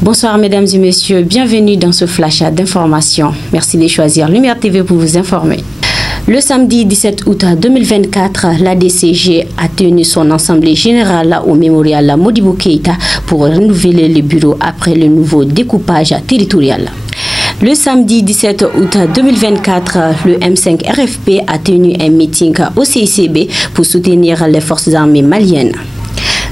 Bonsoir mesdames et messieurs, bienvenue dans ce flash d'information. Merci de choisir Lumière TV pour vous informer. Le samedi 17 août 2024, la DCG a tenu son assemblée générale au mémorial Modibo Keïta pour renouveler le bureau après le nouveau découpage territorial. Le samedi 17 août 2024, le M5 RFP a tenu un meeting au CICB pour soutenir les forces armées maliennes.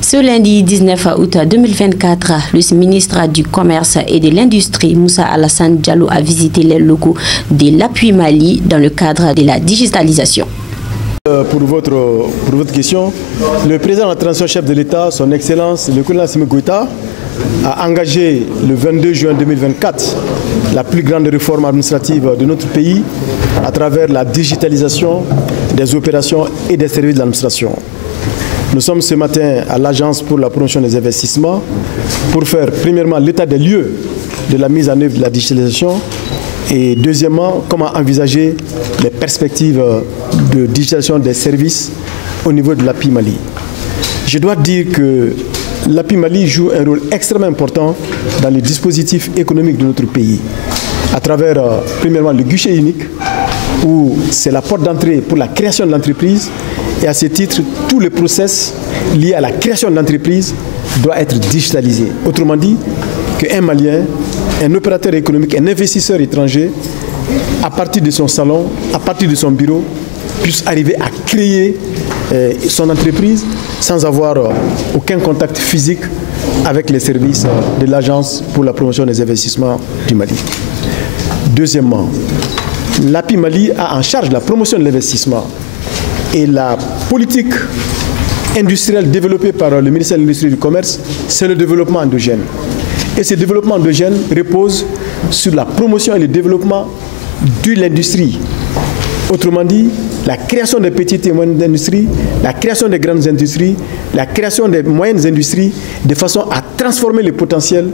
Ce lundi 19 août 2024, le ministre du Commerce et de l'Industrie, Moussa Alassane Diallo, a visité les locaux de l'Appui Mali dans le cadre de la digitalisation. Pour votre question, le président de la transition chef de l'État, son Excellence, le colonel Assimi Goïta, a engagé le 22 juin 2024 la plus grande réforme administrative de notre pays à travers la digitalisation des opérations et des services de l'administration. Nous sommes ce matin à l'Agence pour la promotion des investissements pour faire premièrement l'état des lieux de la mise en œuvre de la digitalisation et deuxièmement comment envisager les perspectives de digitalisation des services au niveau de l'Appui Mali. Je dois dire que l'Appui Mali joue un rôle extrêmement important dans les dispositifs économiques de notre pays à travers premièrement le guichet unique où c'est la porte d'entrée pour la création de l'entreprise. Et à ce titre, tous les process liés à la création de l'entreprise doivent être digitalisés. Autrement dit, qu'un Malien, un opérateur économique, un investisseur étranger, à partir de son salon, à partir de son bureau, puisse arriver à créer son entreprise sans avoir aucun contact physique avec les services de l'Agence pour la promotion des investissements du Mali. Deuxièmement, l'Appui Mali a en charge la promotion de l'investissement. Et la politique industrielle développée par le ministère de l'Industrie et du Commerce, c'est le développement endogène. Et ce développement endogène repose sur la promotion et le développement de l'industrie. Autrement dit, la création des petites et moyennes industries, la création des grandes industries, la création des moyennes industries, de façon à transformer le potentiel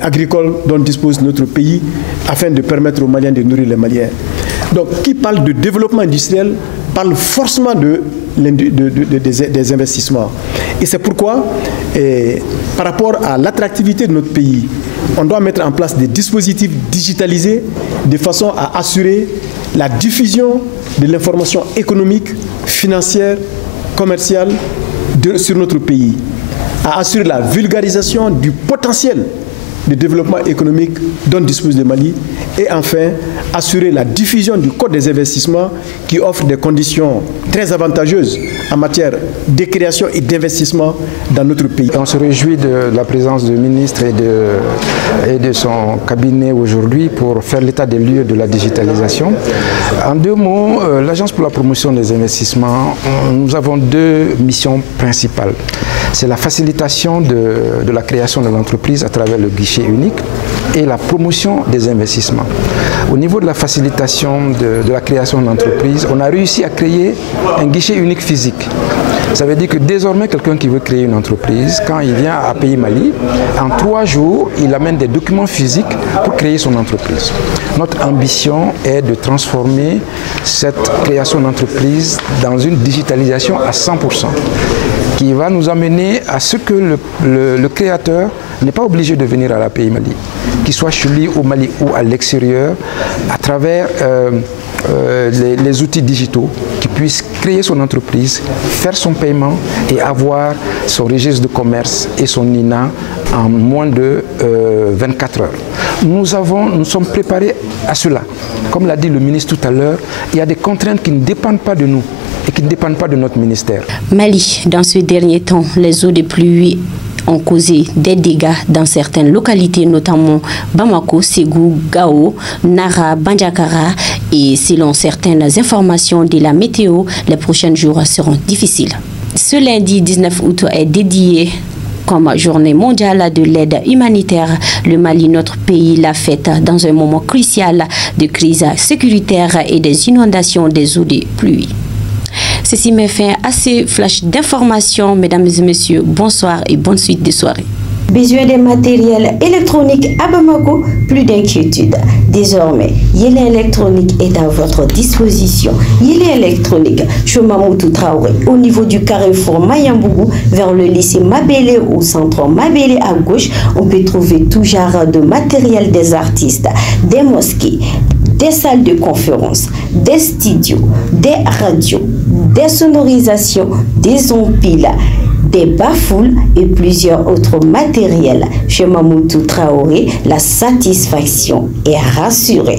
agricole dont dispose notre pays afin de permettre aux Maliens de nourrir les Maliens. Donc, qui parle de développement industriel parle forcément des investissements. Et c'est pourquoi, par rapport à l'attractivité de notre pays, on doit mettre en place des dispositifs digitalisés de façon à assurer la diffusion de l'information économique, financière, commerciale sur notre pays, à assurer la vulgarisation du potentiel de développement économique dont dispose le Mali et enfin assurer la diffusion du code des investissements qui offre des conditions très avantageuses en matière de création et d'investissement dans notre pays. On se réjouit de la présence du ministre et de son cabinet aujourd'hui pour faire l'état des lieux de la digitalisation. En deux mots, l'Agence pour la promotion des investissements, nous avons deux missions principales. C'est la facilitation de la création de l'entreprise à travers le guichet unique et la promotion des investissements. Au niveau de la facilitation de la création d'entreprise, on a réussi à créer un guichet unique physique. Ça veut dire que désormais, quelqu'un qui veut créer une entreprise, quand il vient à Pays Mali, en 3 jours, il amène des documents physiques pour créer son entreprise. Notre ambition est de transformer cette création d'entreprise dans une digitalisation à 100%. Qui va nous amener à ce que le créateur n'est pas obligé de venir à la Pays Mali, qu'il soit chez lui au Mali ou à l'extérieur, à travers les outils digitaux, qui puisse créer son entreprise, faire son paiement et avoir son registre de commerce et son INA en moins de 24 heures. Nous sommes préparés à cela. Comme l'a dit le ministre tout à l'heure, il y a des contraintes qui ne dépendent pas de nous et qui ne dépendent pas de notre ministère. Mali, dans ce dernier temps, les eaux de pluie ont causé des dégâts dans certaines localités, notamment Bamako, Ségou, Gao, Nara, Bandiakara. Et selon certaines informations de la météo, les prochains jours seront difficiles. Ce lundi 19 août est dédié comme journée mondiale de l'aide humanitaire. Le Mali, notre pays, la fête dans un moment crucial de crise sécuritaire et des inondations des eaux de pluie. Ceci met fin à ces flashs d'informations. Mesdames et messieurs, bonsoir et bonne suite de soirée. Besoin de matériel électronique à Bamako, plus d'inquiétude. Désormais, Yélé électronique est à votre disposition. Yélé électronique, Chomamoutou Traoré, au niveau du carrefour Mayambougou, vers le lycée Mabélé au centre Mabélé à gauche, on peut trouver tout genre de matériel des artistes, des mosquées, des salles de conférence, des studios, des radios, des sonorisations, des empiles, des bafoules et plusieurs autres matériels. Chez Mamoutou Traoré, la satisfaction est rassurée.